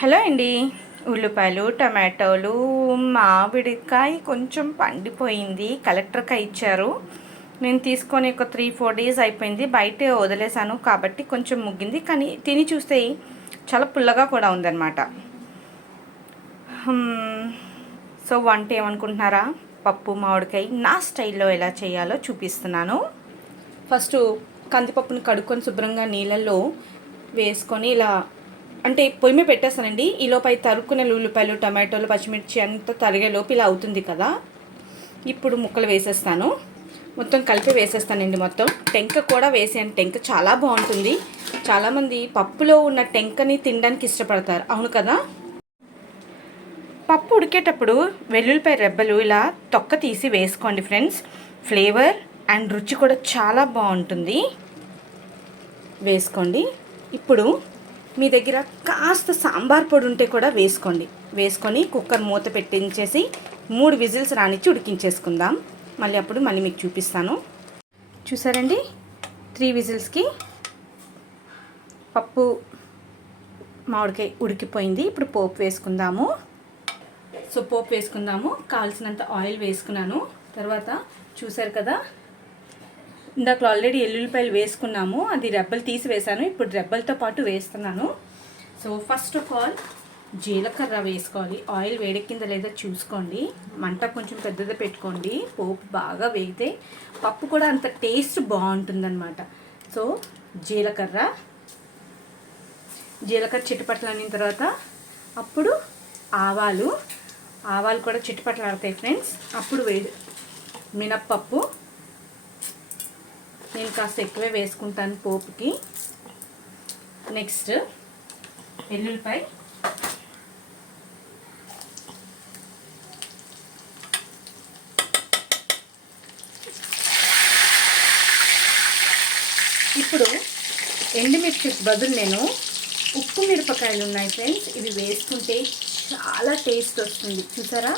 Hello అండి. ఉల్లిపాయలు, టమాటోలు, మామిడికాయ కొంచెం పండిపోయింది. కలెక్టర్కి ఇచ్చారు. నేను తీసుకొని ఒక 3-4 డేస్ అయిపోయింది. బయట వదిలేసాను కాబట్టి కొంచెం ముగ్గింది. కానీ తిని చూస్తే చాలా పుల్లగా కూడా ఉందన్నమాట. సో వంట ఏమనుకుంటున్నారా? పప్పు మామిడికాయ నా స్టైల్లో ఎలా చేయాలో చూపిస్తున్నాను. ఫస్ట్ కందిపప్పుని కడుక్కొని శుభ్రంగా నీళ్ళల్లో వేసుకొని ఇలా అంటే పొయ్యి మీద పెట్టేస్తానండి. ఈలోపు అవి తరుక్కునే ఉల్లిపాయలు, టమాటోలు, పచ్చిమిర్చి అంతా తరిగేలోపు ఇలా అవుతుంది కదా. ఇప్పుడు ముక్కలు వేసేస్తాను. మొత్తం కలిపి వేసేస్తానండి. మొత్తం టెంక కూడా వేసాను. టెంక చాలా బాగుంటుంది. చాలామంది పప్పులో ఉన్న టెంకని తినడానికి ఇష్టపడతారు, అవును కదా. పప్పు ఉడికేటప్పుడు వెల్లుల్లిపాయ రెబ్బలు ఇలా తొక్క తీసి వేసుకోండి ఫ్రెండ్స్. ఫ్లేవర్ అండ్ రుచి కూడా చాలా బాగుంటుంది. వేసుకోండి. ఇప్పుడు మీ దగ్గర కాస్త సాంబార్ పొడి ఉంటే కూడా వేసుకొని కుక్కర్ మూత పెట్టించేసి 3 విజిల్స్ రానిచ్చి ఉడికించేసుకుందాం. మళ్ళీ మీకు చూపిస్తాను. చూసారండి, 3 విజిల్స్కి పప్పు మామిడికాయ ఉడికిపోయింది. ఇప్పుడు పోపు వేసుకుందాము. పోపు వేసుకుందాము. కావాల్సినంత ఆయిల్ వేసుకున్నాను. తర్వాత చూసారు కదా, ఇందాక ఆల్రెడీ ఎల్లుల్లిపాయలు వేసుకున్నాము. అది రెబ్బలు తీసి వేసాను. ఇప్పుడు రెబ్బలతో పాటు వేస్తున్నాను. సో ఫస్ట్ ఆఫ్ ఆల్ జీలకర్ర వేసుకోవాలి. ఆయిల్ వేడెక్కిందా లేదా చూసుకోండి. మంట కొంచెం పెద్దది పెట్టుకోండి. పోపు బాగా వేగితే పప్పు కూడా అంత టేస్ట్ బాగుంటుందన్నమాట. సో జీలకర్ర చిటపట్లాడిన తర్వాత అప్పుడు ఆవాలు కూడా చిటపట్లాడతాయి ఫ్రెండ్స్. అప్పుడు మినప్పప్పు నేను కాస్త ఎక్కువే వేసుకుంటాను పోపుకి. నెక్స్ట్ ఎల్లుల్లిపాయ, ఇప్పుడు ఎండుమిర్చి బదులు నేను ఉప్పు మిరపకాయలు ఉన్నాయి ఫ్రెండ్స్. ఇవి వేసుకుంటే చాలా టేస్ట్ వస్తుంది. చూసారా,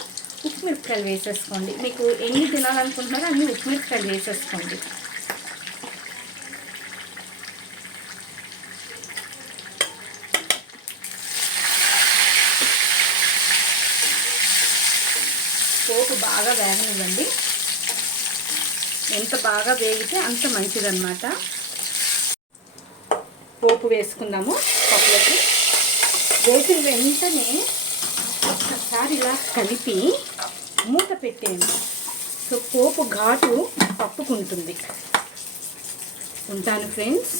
ఉప్పు మిరపకాయలు వేసేసుకోండి. మీకు ఎన్ని తినాలనుకుంటున్నారో అన్ని ఉప్పు మిరపకాయలు వేసేసుకోండి. పోపు బాగా వేగనివ్వండి. ఎంత బాగా వేగితే అంత మంచిదన్నమాట. పోపు వేసుకుందాము. పప్పులకి వేసిన వెంటనే ఒకసారి ఇలా కలిపి మూత పెట్టేయండి. సో పోపు ఘాటు పప్పుకుంటుంది. ఉంటాను ఫ్రెండ్స్.